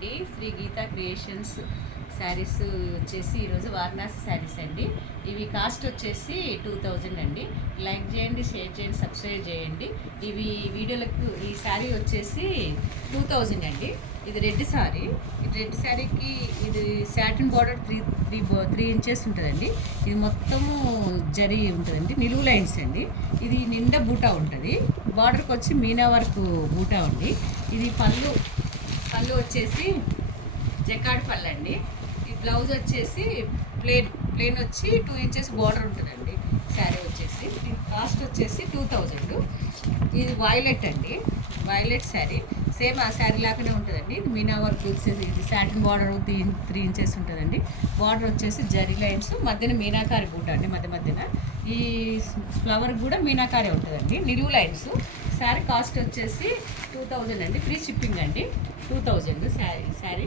అండి. శ్రీ గీతా క్రియేషన్స్ శారీస్ వచ్చేసి ఈరోజు వారణాసి శారీస్ అండి. ఇవి కాస్ట్ వచ్చేసి 2000 అండి. లైక్ చేయండి, షేర్ చేయండి, సబ్స్క్రైబ్ చేయండి. ఇవి వీడియోలకు ఈ శారీ వచ్చేసి 2000 అండి. ఇది రెడ్ శారీ. ఇది రెడ్ శారీకి ఇది సాటిన్ బార్డర్ త్రీ ఇంచెస్ ఉంటుందండి. ఇది మొత్తము జరీ ఉంటుందండి, నిలువు లైన్స్ అండి. ఇది నిండా బూటా ఉంటుంది. బార్డర్కి వచ్చి మీనా వర్క్ బూటా ఉంది. ఇది పళ్ళు వచ్చేసి జకాడ్ పళ్ళు అండి. ఈ బ్లౌజ్ వచ్చేసి ప్లేన్ వచ్చి 2 ఇంచెస్ బార్డర్ ఉంటుందండి. శారీ వచ్చేసి దీని కాస్ట్ వచ్చేసి 2000. ఇది వైలెట్ అండి, వైలెట్ శారీ. సేమ్ ఆ శారీ లాగానే ఉంటుందండి. ఇది మీనా వర్క్ వచ్చేసి ఇది సాటిన్ బార్డర్ 3 ఇంచెస్ ఉంటుందండి. బార్డర్ వచ్చేసి జరీ లైన్స్, మధ్యన మీనాకారి బూట అండి. మధ్యన ఈ ఫ్లవర్ కూడా మీనాకారే ఉంటుందండి, నిలువు లైన్స్. శారీ కాస్ట్ వచ్చేసి 2000 అండి. ఫ్రీ షిప్పింగ్ అండి. 2000 శారీ.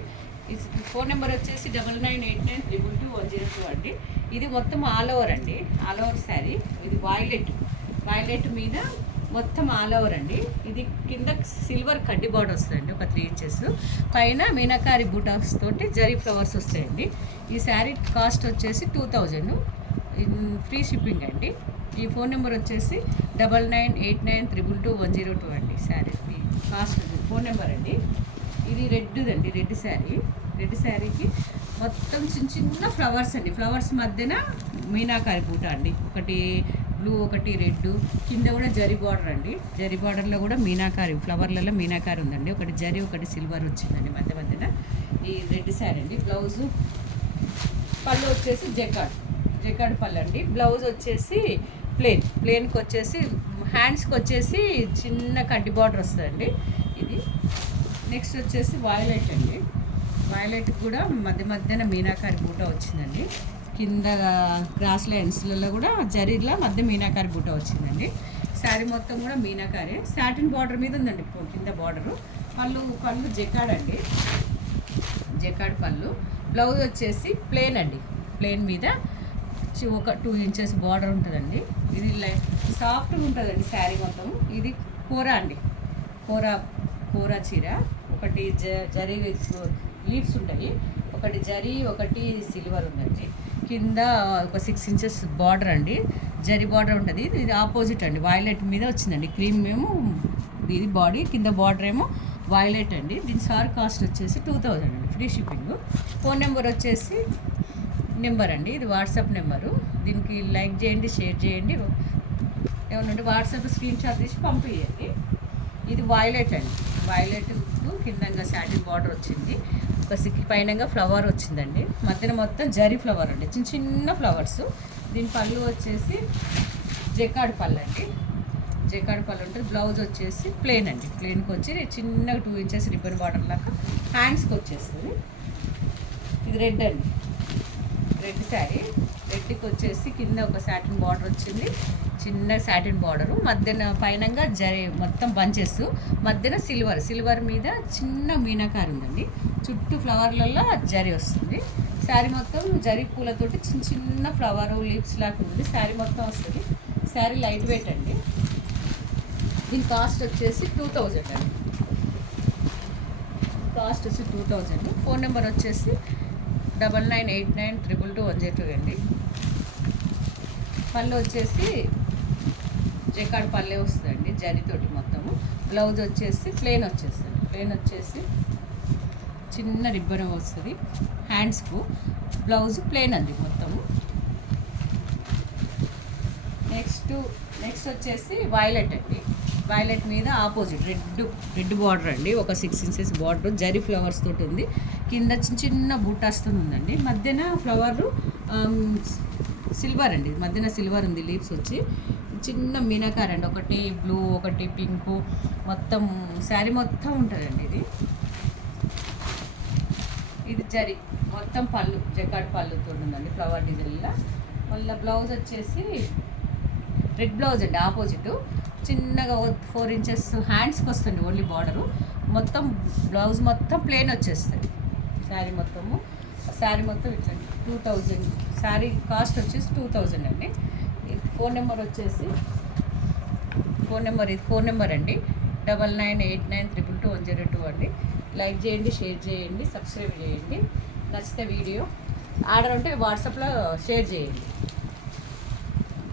ఈ ఫోన్ నెంబర్ వచ్చేసి 9989322102 అండి. ఇది మొత్తం ఆల్ ఓవర్ అండి, ఆల్ ఓవర్ శారీ. ఇది వైలెట్ మీద మొత్తం ఆల్ ఓవర్ అండి. ఇది కింద సిల్వర్ కడ్డీ బార్డర్ వస్తుందండి, ఒక 3 ఇంచెస్. పైన మీనాకారి బూటాస్ తోటి జరీ ఫ్లవర్స్ వస్తాయండి. ఈ శారీ కాస్ట్ వచ్చేసి 2000. ఫ్రీ షిప్పింగ్ అండి. ఈ ఫోన్ నెంబర్ వచ్చేసి 9989322102 అండి. శారీ కాస్ట్ ఫోన్ నెంబర్ అండి. ఇది రెడ్ శారీ. రెడ్ శారీకి మొత్తం చిన్న ఫ్లవర్స్ అండి. ఫ్లవర్స్ మధ్యన మీనాకారి బూట అండి. ఒకటి బ్లూ, ఒకటి రెడ్, కింద కూడా జరీ బార్డర్ అండి. జరీ బార్డర్లో కూడా మీనాకారి, ఫ్లవర్లలో మీనాకారి ఉందండి. ఒకటి జరీ, ఒకటి సిల్వర్ వచ్చిందండి మధ్యన. ఈ రెడ్ శారీ అండి. బ్లౌజు పళ్ళు వచ్చేసి జకాడ్ పళ్ళు అండి. బ్లౌజ్ వచ్చేసి ప్లేన్కి వచ్చేసి హ్యాండ్స్కి వచ్చేసి చిన్న కడ్డీ బార్డర్ వస్తుందండి. ఇది నెక్స్ట్ వచ్చేసి వైలెట్ అండి. వైలెట్ కూడా మధ్యన మీనాకారి బూట వచ్చిందండి. కింద క్రాస్ లైన్స్లలో కూడా జరీలో మధ్య మీనాకారి బూట వచ్చిందండి. శారీ మొత్తం కూడా మీనాకారే. సాటిన్ బార్డర్ మీద ఉందండి కింద బార్డరు. పళ్ళు జకాడ్ అండి, జకాడ్ పళ్ళు. బ్లౌజ్ వచ్చేసి ప్లేన్ అండి. ప్లేన్ మీద ఒక 2 ఇంచెస్ బార్డర్ ఉంటుందండి. ఇది సాఫ్ట్గా ఉంటుందండి శారీ మొత్తం. ఇది కూరా అండి, కూరా చీర. ఒకటి జరీ లీవ్స్ ఉంటాయి, ఒకటి జరీ, ఒకటి సిల్వర్ ఉందండి. కింద ఒక 6 ఇంచెస్ బార్డర్ అండి, జరీ బార్డర్ ఉంటుంది. ఇది ఆపోజిట్ అండి, వైలెట్ మీద వచ్చిందండి. క్రీమ్ ఏమో ఇది బాడీ, కింద బార్డర్ ఏమో వైలెట్ అండి. దీని సారీ కాస్ట్ వచ్చేసి 2000 అండి. Free shipping. ఫోన్ నెంబర్ వచ్చేసి అండి, ఇది వాట్సాప్ నెంబరు. దీనికి లైక్ చేయండి, షేర్ చేయండి. ఏమన్నా వాట్సాప్ స్క్రీన్ షాట్ తీసి పంపించండి. ఇది వైలెట్ అండి. వైలెట్ కిందంగా సాటిన్ బార్డర్ వచ్చింది. ఒక 6 పైనంగా ఫ్లవర్ వచ్చిందండి. మధ్యన మొత్తం జరీ ఫ్లవర్ అండి, చిన్న ఫ్లవర్స్. దీని పళ్ళు వచ్చేసి జకాడ్ పళ్ళు అండి. జకాడ్ పళ్ళు ఉంటుంది. బ్లౌజ్ వచ్చేసి ప్లేన్ అండి. ప్లేన్కి వచ్చి చిన్నగా 2 ఇంచెస్ రిబ్బన్ బార్డర్ లాగా హ్యాండ్స్కి వచ్చేస్తుంది. ఇది రెడ్ అండి, రెడ్ శారీ. రెడ్కి వచ్చేసి కింద ఒక సాటిన్ బార్డర్ వచ్చింది, చిన్న సాటిన్ బార్డరు. మధ్యన పైనంగా జరీ మొత్తం బంచెస్, మధ్యన సిల్వర్ మీద చిన్న మీనాకారి ఉందండి. చుట్టూ ఫ్లవర్లలో జరీ వస్తుంది. శారీ మొత్తం జరీ పూలతోటి చిన్న ఫ్లవర్ లీవ్స్ లాగా ఉంది. శారీ మొత్తం వస్తుంది. శారీ లైట్ వెయిట్ అండి. దీని కాస్ట్ వచ్చేసి 2000 అండి. కాస్ట్ వచ్చి 2000. ఫోన్ నెంబర్ వచ్చేసి 9989322102 అండి. పళ్ళు వచ్చేసి జకాడ్ పళ్ళే వస్తుందండి, జరీతోటి మొత్తము. బ్లౌజ్ వచ్చేసి ప్లేన్ వచ్చేసి చిన్న రిబ్బన్ వస్తుంది హ్యాండ్స్కు. బ్లౌజ్ ప్లేన్ అండి మొత్తము. నెక్స్ట్ వచ్చేసి వైలెట్ అండి. వైలెట్ మీద ఆపోజిట్ రెడ్ బార్డర్ అండి. ఒక 6 ఇంచెస్ బార్డర్ జరీ ఫ్లవర్స్ తోటి ఉంది. కింద చిన్న బూటాస్తో ఉందండి. మధ్యన ఫ్లవర్ సిల్వర్ అండి. మధ్యన సిల్వర్ ఉంది, లీవ్స్ వచ్చి చిన్న మీనాకార్ అండి. ఒకటి బ్లూ, ఒకటి పింకు, మొత్తం శారీ మొత్తం ఉంటుందండి. ఇది జరీ మొత్తం పళ్ళు జకాడ్ పళ్ళుతో ఉందండి, ఫ్లవర్ డిజైన్లో. మళ్ళీ బ్లౌజ్ వచ్చేసి రెడ్ బ్లౌజ్ అండి, ఆపోజిట్ చిన్నగా 4 ఇంచెస్ హ్యాండ్స్కి వస్తుంది ఓన్లీ బార్డరు. మొత్తం బ్లౌజ్ మొత్తం ప్లేన్ వచ్చేస్తుంది. శారీ మొత్తం ఇట్లా 2000. శారీ కాస్ట్ వచ్చేసి 2000 అండి. ఫోన్ నెంబర్ వచ్చేసి ఫోన్ నెంబర్ అండి 9989322102 అండి. లైక్ చేయండి, షేర్ చేయండి, సబ్స్క్రైబ్ చేయండి. నచ్చితే వీడియో ఆర్డర్ ఉంటే వాట్సాప్లో షేర్ చేయండి.